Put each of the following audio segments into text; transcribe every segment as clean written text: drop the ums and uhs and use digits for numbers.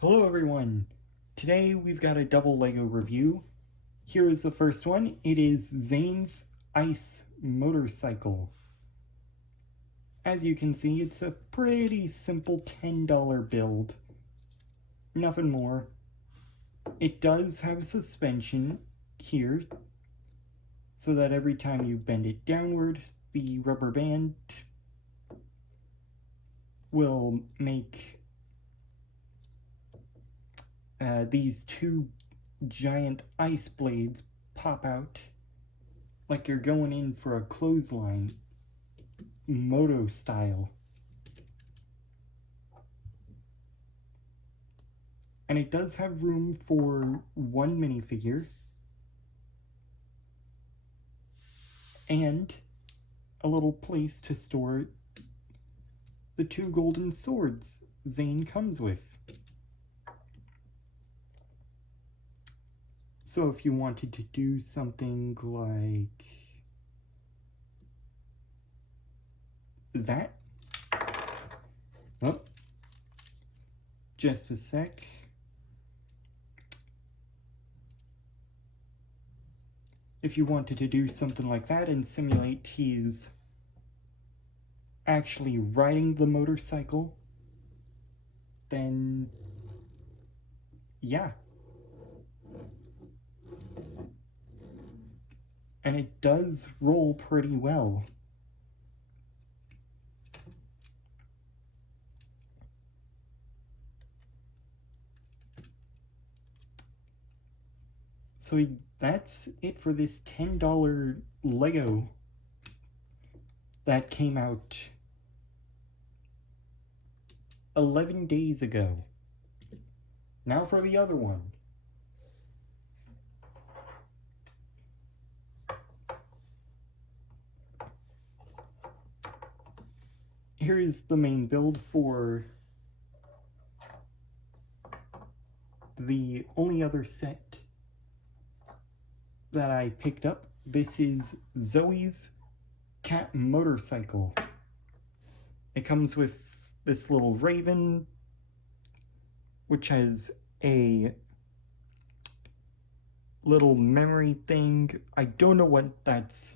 Hello everyone! Today we've got a double LEGO review. Here is the first one. It is Zans Ice Motorcycle. As you can see, it's a pretty simple $10 build. Nothing more. It does have suspension here, so that every time you bend it downward, the rubber band will make these two giant ice blades pop out like you're going in for a clothesline, moto style. And it does have room for one minifigure and a little place to store the two golden swords Zane comes with. So if you wanted to do something like that, oh, just a sec. If you wanted to do something like that and simulate he's actually riding the motorcycle, then yeah. And it does roll pretty well. So that's it for this $10 LEGO that came out 11 days ago. Now for the other one. Here is the main build for the only other set that I picked up. This is Zoes Cat Motorcycle. It comes with this little raven, which has a little memory thing. I don't know what that's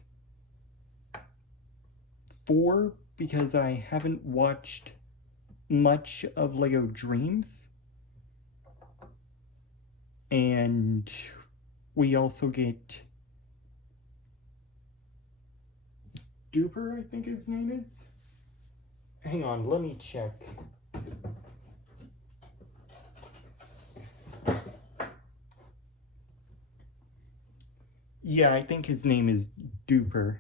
for, because I haven't watched much of LEGO Dreams. And we also get Duper, I think his name is. Hang on, let me check. Yeah, I think his name is Duper.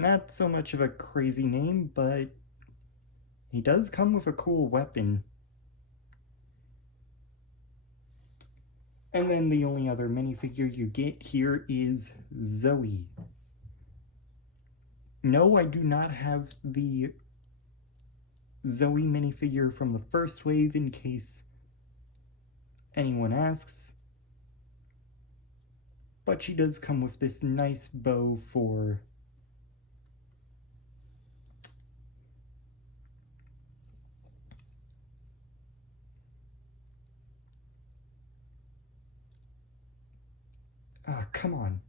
Not so much of a crazy name, but he does come with a cool weapon. And then the only other minifigure you get here is Zoe. No, I do not have the Zoe minifigure from the first wave, in case anyone asks. But she does come with this nice bow for come on.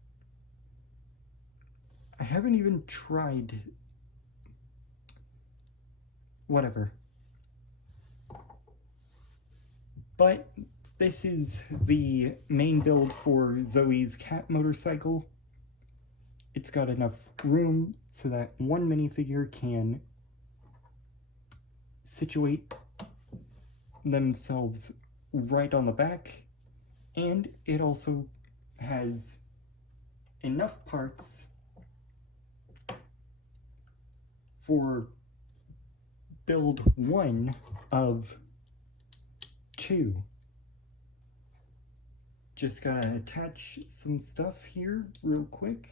I haven't even tried. Whatever. But this is the main build for Zoes Cat Motorcycle. It's got enough room so that one minifigure can situate themselves right on the back, and it also has enough parts for build 1 of 2. Just gotta attach some stuff here real quick.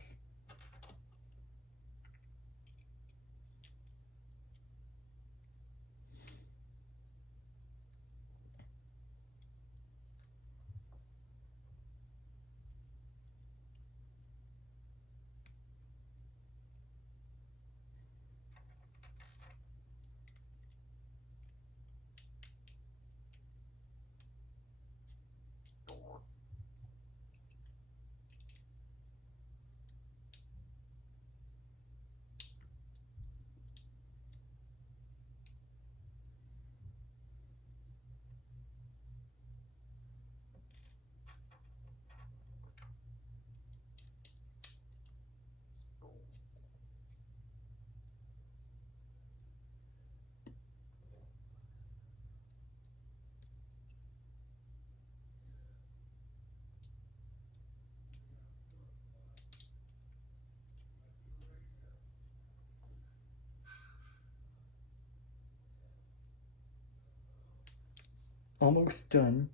almost done.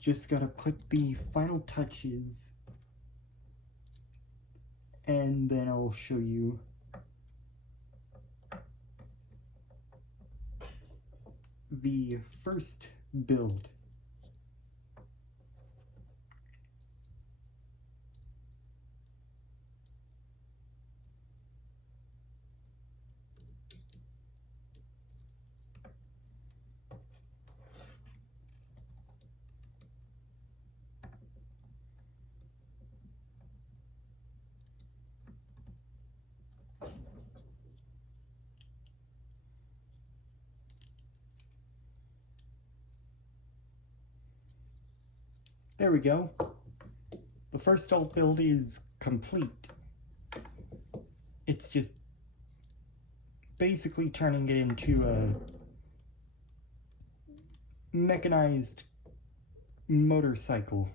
Just gotta put the final touches, and then I'll show you the first build. There we go. The first alt build is complete. It's just basically turning it into a mechanized motorcycle.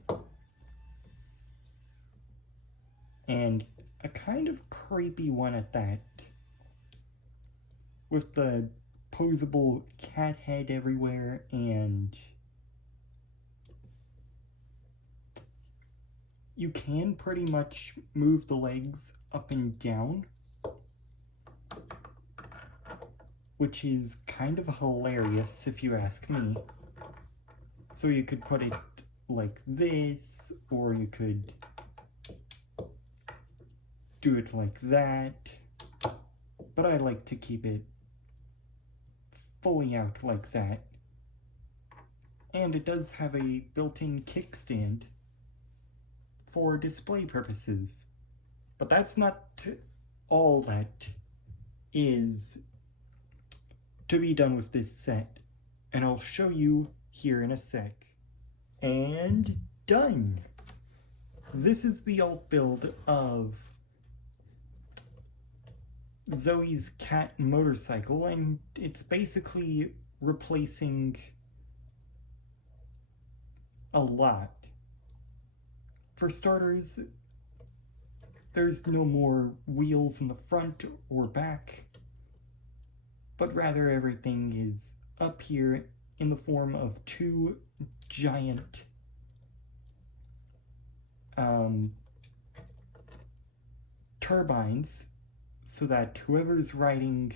And a kind of creepy one at that. With the posable cat head everywhere, and you can pretty much move the legs up and down, which is kind of hilarious if you ask me. So you could put it like this, or you could do it like that, but I like to keep it fully out like that. And it does have a built-in kickstand for display purposes. But that's not all that is to be done with this set, and I'll show you here in a sec. And done! This is the alt build of Zoes Cat Motorcycle, and it's basically replacing a lot. For starters, there's no more wheels in the front or back, but rather everything is up here in the form of two giant turbines, so that whoever's riding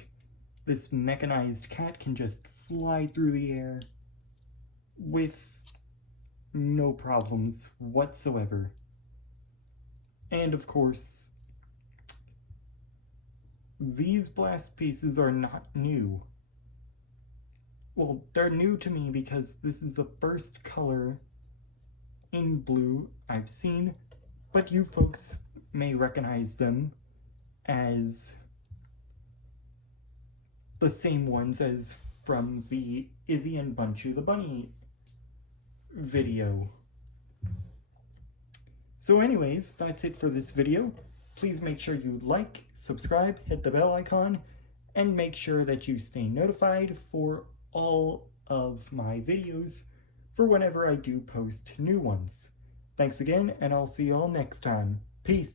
this mechanized cat can just fly through the air with no problems whatsoever. And of course, these blast pieces are not new. Well, they're new to me because this is the first color in blue I've seen, but you folks may recognize them as the same ones as from the Izzy and Bunchu the Bunny video. So anyways, that's it for this video. Please make sure you like, subscribe, hit the bell icon, and make sure that you stay notified for all of my videos for whenever I do post new ones. Thanks again, and I'll see you all next time. Peace!